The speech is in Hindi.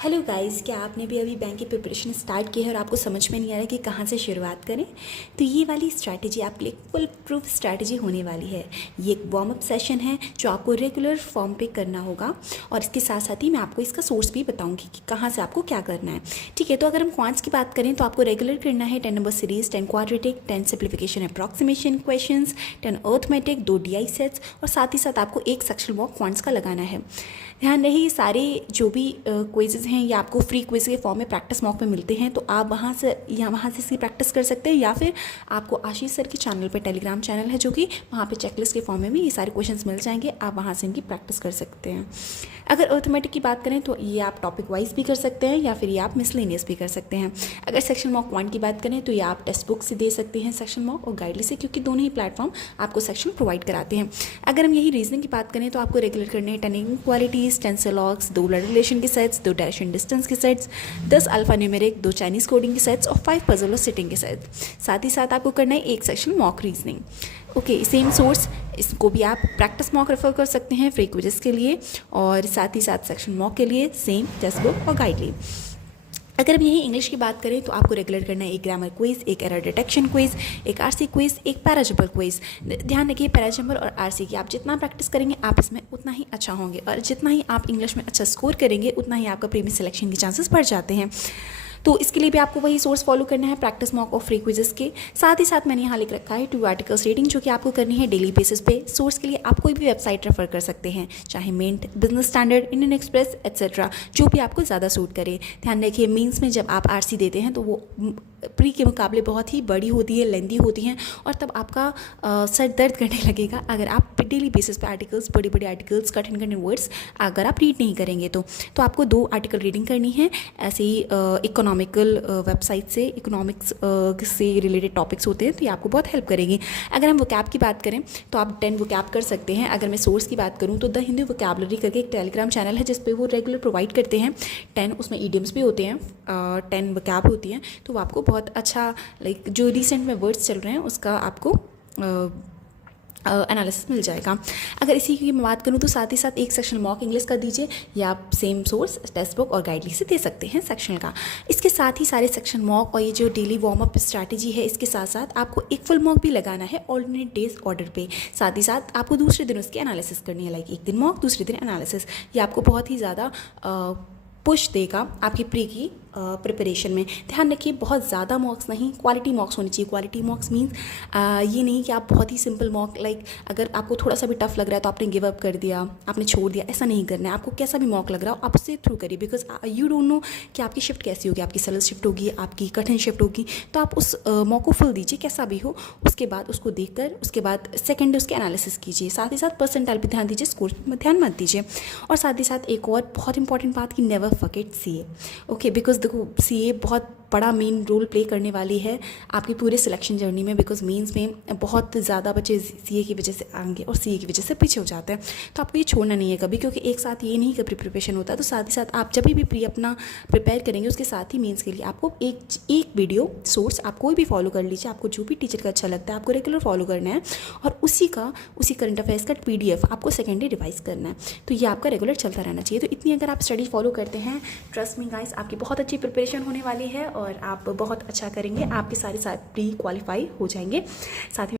हेलो गाइस, क्या आपने भी अभी बैंक की प्रिपरेशन स्टार्ट की है और आपको समझ में नहीं आ रहा कि कहाँ से शुरुआत करें? तो ये वाली स्ट्रैटेजी आपके लिए फुल प्रूफ स्ट्रैटेजी होने वाली है। ये एक वार्म अप सेशन है जो आपको रेगुलर फॉर्म पे करना होगा और इसके साथ साथ ही मैं आपको इसका सोर्स भी बताऊंगी कि कहाँ से आपको क्या करना है। ठीक है, तो अगर हम क्वांट्स की बात करें तो आपको रेगुलर करना है 10 number series, 10 quadratic, 10 simplification approximation questions, 10 arithmetic, 2 DI sets और साथ ही साथ आपको एक सेक्शनल वॉक क्वांट्स का लगाना है। ध्यान रहे, ये सारे जो भी क्विज़ेज़ हैं ये आपको फ्री क्विज़ के फॉर्म में प्रैक्टिस मॉक में मिलते हैं, तो आप वहाँ से इसकी प्रैक्टिस कर सकते हैं या फिर आपको आशीष सर के चैनल पे, टेलीग्राम चैनल है जो कि वहाँ पे चेकलिस्ट के फॉर्म में भी ये सारे क्वेश्चंस मिल जाएंगे, आप वहाँ से इनकी प्रैक्टिस कर सकते हैं। अगर अर्थमेटिक की बात करें तो ये आप टॉपिक वाइज भी कर सकते हैं या फिर ये आप मिसलेनियस भी कर सकते हैं। अगर सेक्शन मॉक 1 की बात करें तो ये आप टेक्स्ट बुक से दे सकते हैं सेक्शन मॉक और गाइडली से, क्योंकि दोनों ही प्लेटफॉर्म आपको सेक्शन प्रोवाइड कराते हैं। अगर हम यही रीजनिंग की बात करें तो आपको रेगुलर करने हैं 10 इनक्वालिटीज़, 10 सिलॉग्स, 2 ब्लड रिलेशन के सेट्स, 2 डायरेक्शन डिस्टेंस के sets, 10 alpha numeric, 2 Chinese coding के सेट्स और 5 पजल और सिटिंग के सेट्स। साथ ही साथ आपको करना है एक section mock reasoning. Okay, same source, इसको भी आप प्रैक्टिस मॉक रेफर कर सकते हैं फ्री क्विज़ के लिए और साथ ही साथ सेक्शन मॉक के लिए सेम टेक्स्ट बुक और गाइडली। अगर हम यही इंग्लिश की बात करें तो आपको रेगुलर करना है एक ग्रामर क्विज़, एक एरर डिटेक्शन क्विज़, एक आरसी क्विज़, एक पैराजंपर क्विज़। ध्यान रखिए, पैराजंपर और आरसी की आप जितना प्रैक्टिस करेंगे आप इसमें उतना ही अच्छा होंगे और जितना ही आप इंग्लिश में अच्छा स्कोर करेंगे उतना ही आपका प्रीमियम सिलेक्शन के चांसेस बढ़ जाते हैं। तो इसके लिए भी आपको वही सोर्स फॉलो करना है, प्रैक्टिस मॉक और फ्री क्विजेस के साथ ही साथ मैंने यहाँ लिख रखा है 2 आर्टिकल्स रीडिंग जो कि आपको करनी है डेली बेसिस पे। सोर्स के लिए आप कोई भी वेबसाइट रेफर कर सकते हैं, चाहे Mint, Business Standard, Indian Express etcetera, जो भी आपको ज़्यादा सूट करे। ध्यान रखिए, मीन्स में जब आप आरसी देते हैं तो वो प्री के मुकाबले बहुत ही बड़ी होती है, लेंदी होती हैं और तब आपका सर दर्द करने लगेगा अगर आप डेली बेसिस पे आर्टिकल्स, बड़ी बड़ी आर्टिकल्स, कठिन वर्ड्स अगर आप रीड नहीं करेंगे तो आपको 2 आर्टिकल रीडिंग करनी है। ऐसे ही इकोनॉमिकल वेबसाइट से, इकोनॉमिक्स से रिलेटेड टॉपिक्स होते हैं तो ये आपको बहुत हेल्प करेंगी। अगर हम वोकैब की बात करें तो आप 10 वोकैब कर सकते हैं। अगर मैं सोर्स की बात करूँ तो द हिंदी वोकैबलरी करके एक टेलीग्राम चैनल है जिस पे वो रेगुलर प्रोवाइड करते हैं 10, उसमें ईडियम्स भी होते हैं, 10 वोकैब होती हैं, तो वो आपको बहुत अच्छा, लाइक जो रिसेंट में वर्ड्स चल रहे हैं उसका आपको एनालिसिस मिल जाएगा। अगर इसी की मैं बात करूँ तो साथ ही साथ एक सेक्शन मॉक इंग्लिश का दीजिए या आप सेम सोर्स टेक्स्ट बुक और गाइडली से दे सकते हैं सेक्शन का। इसके साथ ही सारे सेक्शन मॉक और ये जो डेली वार्म अप स्ट्रैटेजी है इसके साथ साथ आपको एक फुल मॉक भी लगाना है ऑल्टरनेट डेज ऑर्डर पे। साथ ही साथ आपको दूसरे दिन उसकी एनालिसिस करनी है, लाइक एक दिन मॉक दूसरे दिन एनालिसिस। ये आपको बहुत ही ज़्यादा पुश देगा आपकी प्री की प्रिपरेशन में। ध्यान रखिए, बहुत ज़्यादा मॉक्स नहीं, क्वालिटी मॉक्स होनी चाहिए। क्वालिटी मॉक्स मीन्स ये नहीं कि आप बहुत ही सिंपल मॉक, लाइक अगर आपको थोड़ा सा भी टफ लग रहा है तो आपने गिव अप कर दिया, आपने छोड़ दिया, ऐसा नहीं करना है। आपको कैसा भी मॉक लग रहा हो आप उससे थ्रू करिए, बिकॉज यू डोंट नो कि आपकी शिफ्ट कैसी होगी, आपकी सरल शिफ्ट होगी, आपकी कठिन शिफ्ट होगी, तो आप उस मॉक को फुल दीजिए कैसा भी हो। उसके बाद उसको देखकर उसके बाद सेकेंड उसके एनालिसिस कीजिए। साथ ही साथ परसेंटाइल पर ध्यान दीजिए, स्कोर पर ध्यान मत दीजिए। और साथ ही साथ एक और बहुत इंपॉर्टेंट बात कि never forget CA. Okay, because देखो सीए बहुत बड़ा मेन रोल प्ले करने वाली है आपकी पूरे सिलेक्शन जर्नी में, बिकॉज मेंस में बहुत ज़्यादा बच्चे सीए की वजह से आएंगे और सीए की वजह से पीछे हो जाते हैं। तो आपको ये छोड़ना नहीं है कभी, क्योंकि एक साथ ये नहीं कभी प्रिपरेशन होता है। तो साथ ही साथ आप जब भी प्री अपना प्रिपेयर करेंगे उसके साथ ही मेंस के लिए आपको एक वीडियो सोर्स आप कोई भी फॉलो कर लीजिए, आपको जो भी टीचर का अच्छा लगता है आपको रेगुलर फॉलो करना है और उसी करंट अफेयर्स का PDF आपको सेकेंडली रिवाइज करना है। तो ये आपका रेगुलर चलता रहना चाहिए। तो इतनी अगर आप स्टडी फॉलो करते हैं, ट्रस्ट मी गाइस, आपकी बहुत अच्छी प्रिपरेशन होने वाली है और आप बहुत अच्छा करेंगे, आपके सारे प्री क्वालिफाई हो जाएंगे। साथ ही